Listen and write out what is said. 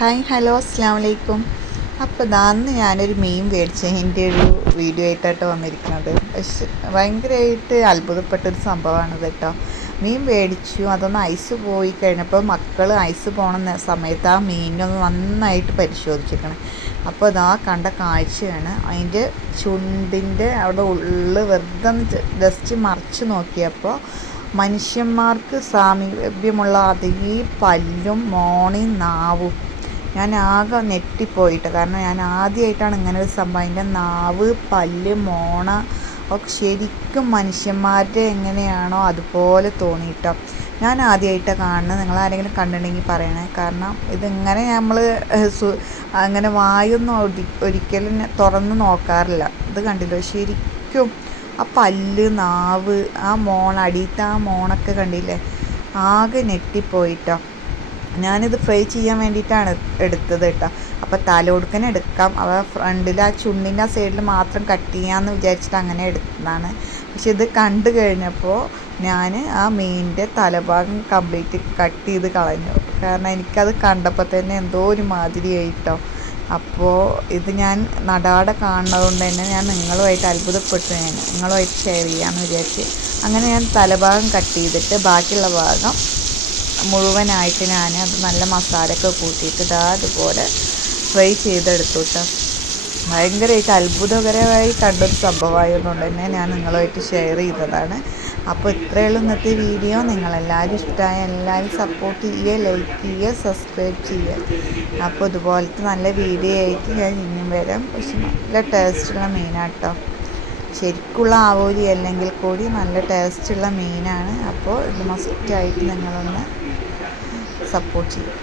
Hi hello അസ്സാം വലൈക്കും അപ്പോൾ ഇതാന്ന് ഞാനൊരു മീൻ മേടിച്ചതിന്റെ ഒരു വീഡിയോ ആയിട്ടാട്ടോ വന്നിരിക്കുന്നത്. പക്ഷെ ഭയങ്കരമായിട്ട് അത്ഭുതപ്പെട്ടൊരു സംഭവമാണ് കേട്ടോ. മീൻ മേടിച്ചു അതൊന്ന് ഐസ് പോയി കഴിഞ്ഞപ്പോൾ മക്കൾ ഐസ് പോണ സമയത്ത് ആ മീനൊന്ന് നന്നായിട്ട് പരിശോധിച്ചിരിക്കണം. അപ്പോൾ അതാ കണ്ട കാഴ്ചയാണ്. അതിന്റെ ചുണ്ടിന്റെ അവിടെ ഉള്ളിൽ വെറുതെ ജസ്റ്റ് മറിച്ച് നോക്കിയപ്പോൾ മനുഷ്യന്മാർക്ക് സാമീപ്യമുള്ള അതേ പല്ലും മോണി നാവും ഞാൻ ആകെ ഞെട്ടിപ്പോയിട്ട്. കാരണം ഞാൻ ആദ്യമായിട്ടാണ് ഇങ്ങനെ ഒരു സംഭവം. അതിന്റെ നാവ് പല്ല് മോണ ഒക്കെ ശരിക്കും മനുഷ്യന്മാരുടെ എങ്ങനെയാണോ അതുപോലെ തോന്നിയിട്ടോ. ഞാൻ ആദ്യമായിട്ടാണ് കാണുന്നത്. നിങ്ങൾ ആരെങ്കിലും കണ്ടിട്ടുണ്ടെങ്കിൽ പറയണേ. കാരണം ഇതിങ്ങനെ നമ്മൾ സു അങ്ങനെ വായൊന്നും ഒരി ഒരിക്കലും തുറന്ന് നോക്കാറില്ല. ഇത് കണ്ടില്ലോ? ശരിക്കും ആ പല്ല് നാവ് ആ മോണ അടിയത്തെ ആ മോണൊക്കെ കണ്ടില്ലേ? ആകെ ഞെട്ടിപ്പോയിട്ടോ. ഞാനിത് ഫ്രൈ ചെയ്യാൻ വേണ്ടിയിട്ടാണ് എടുത്തത് കേട്ടോ. അപ്പോൾ തലോടുക്കനെ എടുക്കാം. അവ ഫ്രണ്ടിൽ ആ ചുണ്ടിന്റെ ആ സൈഡിൽ മാത്രം കട്ട് ചെയ്യാമെന്ന് വിചാരിച്ചിട്ട് അങ്ങനെ എടുത്തതാണ്. പക്ഷെ ഇത് കണ്ടു കഴിഞ്ഞപ്പോൾ ഞാൻ ആ മീനിന്റെ തലഭാഗം കംപ്ലീറ്റ് കട്ട് ചെയ്ത് കളഞ്ഞു. കാരണം എനിക്കത് കണ്ടപ്പോൾ തന്നെ എന്തോ ഒരു മാതിരിയായിട്ടോ അപ്പോൾ ഇത് ഞാൻ നടാടെ കാണുന്നതുകൊണ്ട് തന്നെ ഞാൻ നിങ്ങളുമായിട്ട് അത്ഭുതപ്പെട്ടു ഞാൻ. നിങ്ങളുമായിട്ട് ഷെയർ ചെയ്യാമെന്ന് വിചാരിച്ച്. അങ്ങനെ ഞാൻ തലഭാഗം കട്ട് ചെയ്തിട്ട് ബാക്കിയുള്ള ഭാഗം മുഴുവനായിട്ട് ഞാൻ അത് നല്ല മസാലയൊക്കെ കൂട്ടിയിട്ട് ഇതാ അതുപോലെ ഫ്രൈ ചെയ്തെടുത്തു കേട്ടോ ഭയങ്കരമായിട്ട് അത്ഭുതകരമായി കണ്ടൊരു സംഭവമായതുകൊണ്ട് തന്നെ ഞാൻ നിങ്ങളുമായിട്ട് ഷെയർ ചെയ്തതാണ്. അപ്പോൾ ഇത്രയേ ഉള്ളൂ ഇന്നത്തെ വീഡിയോ നിങ്ങളെല്ലാവരും ഇഷ്ടമായ എല്ലാവരും സപ്പോർട്ട് ചെയ്യുക ലൈക്ക് ചെയ്യുക സബ്സ്ക്രൈബ് ചെയ്യുക. അപ്പോൾ ഇതുപോലത്തെ നല്ല വീഡിയോ ആയിട്ട് ഞാൻ ഇനിയും വരാം. പക്ഷെ നല്ല ടേസ്റ്റുള്ള മീനാട്ടോ. ശരിക്കുള്ള ആവോലി അല്ലെങ്കിൽ കൂടി നല്ല ടേസ്റ്റുള്ള മീനാണ്. അപ്പോൾ ഇത് മസ്റ്റായിട്ട് നിങ്ങളൊന്ന് സപ്പോർട്ട് ചെയ്യും.